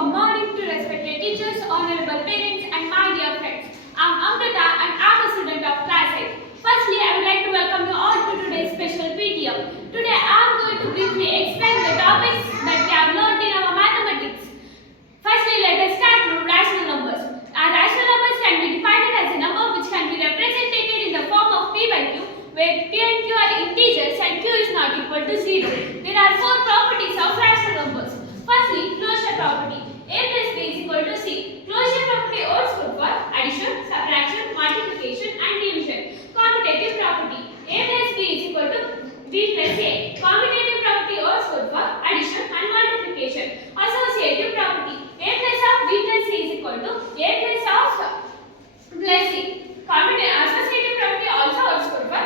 warm morning to respected teachers, honorable parents, and my dear friends. I'm Amrita and I'm a student of class 8. Firstly, I would like to welcome you all to today's special video. Today, I'm going to briefly explain the topics that we have learned in our mathematics. Firstly, let us start with rational numbers. Our rational numbers can be defined as a number which can be represented in the form of p by q, where p and q are integers and q is not equal to 0. There are four properties of rational numbers. Firstly, closure property. A plus b is equal to c. Closure property holds good for addition, subtraction, multiplication and division. Commutative property. A plus b is equal to b plus a. Commutative property holds good for addition and multiplication. Associative property. A plus of b plus c is equal to a plus of plus c. Associative property also holds good for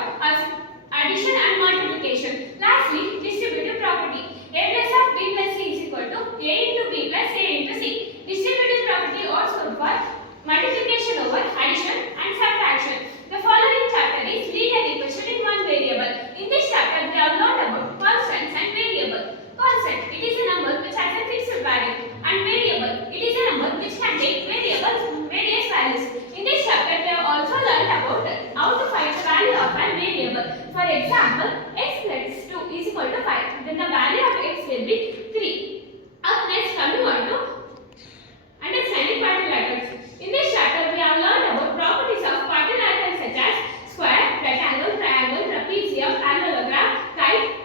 addition and multiplication. Lastly, distributive property. A plus of b plus c is equal to a into b plus a into c. Distributive property holds good for multiplication over addition and subtraction. The following chapter is linear equation in one variable. In this chapter, we have learned about constants and variable. Constant, it is a number which has a fixed value, and variable, it is a number which can take various values. In this chapter, we have also learned about how to find the value of a variable. For example, x plus 2 is equal to 5. Then the value of x will be 3. Up next, coming on to understanding quadrilaterals. In this chapter, we have learned about properties of quadrilaterals such as square, rectangle, triangle, trapezium, parallelogram, right,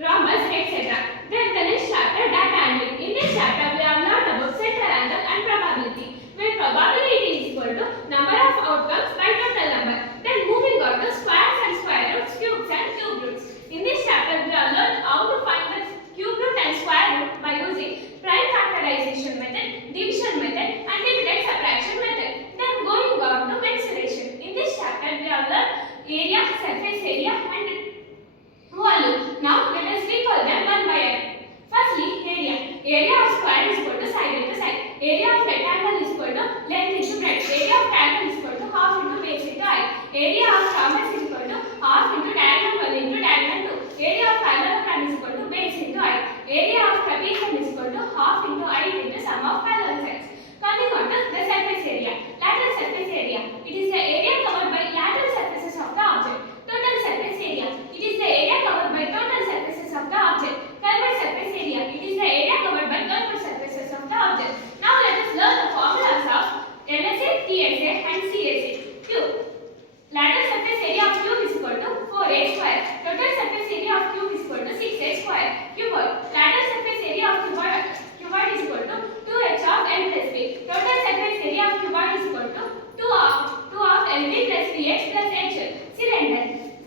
rhombus, etc. Then the next chapter, data handling. In this chapter, we have learned about central angle and probability, where probability is equal to number of outcomes by total number. Then moving on to squares and square roots, cubes and cube roots. In this chapter, we have learned how to find the cube root and square root by using prime factorization method, division method and dividend subtraction method. Then going on to mensuration. In this chapter, we have learned area, surface area and volume. Now let us recall them one by one. Firstly, area. Area of square is equal to side into side. Area of rectangle is equal to length into breadth. Area of triangle is equal to half into base into height. Area of rhombus is equal to half into diagonal 1 into diagonal 2. Area of parallelogram is equal to base into height. Area of trapezium is equal to half into height into sum of parallel sides. Coming on to the surface area. Lateral surface area. It is the area covered by lateral surfaces of the object. Total surface area. It is the area covered by total surfaces of the object. Curved surface area. It is the area covered by curved surfaces of the object. Now let us learn the formulas of LSA, TSA and CSA. Cube. Lateral surface area of cube is equal to 4a square. Total surface area of cube is equal to 6a square. Cuboid. Lateral surface area of cuboid is equal to 2h of l plus b. Total surface area of cuboid is equal to 2 of lb plus bh plus h. Cylinder.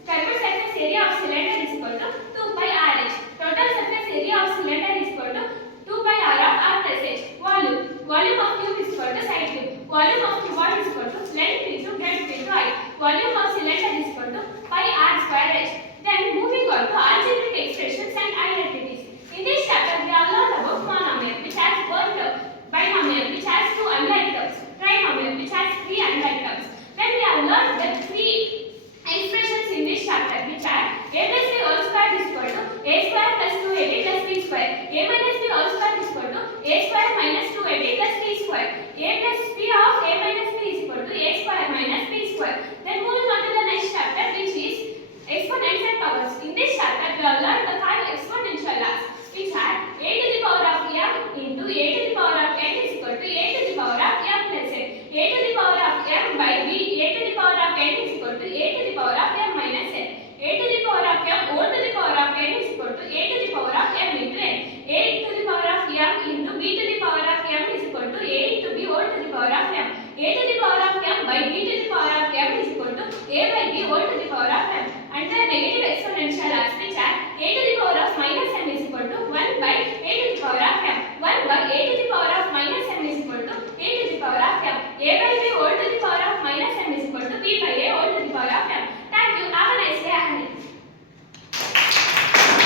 Curved surface area of cylinder is equal to 2 pi rh. Total surface area of cylinder is equal to 2 pi r of r plus h. Volume. Volume of cube is equal to side cube. Volume of cuboid is equal to length into breadth into height. Volume of cylinder is equal to pi r square h. Then moving on to algebraic expressions and identities. In this chapter, we have learned about monomial, which has one term, binomial, which has two unlike terms, trinomial, which has three unlike terms. Then we have learned the three expressions in this chapter, which are a plus b whole square is equal to a square plus 2ab plus b square. A minus b whole square is equal to a square minus 2ab plus b square.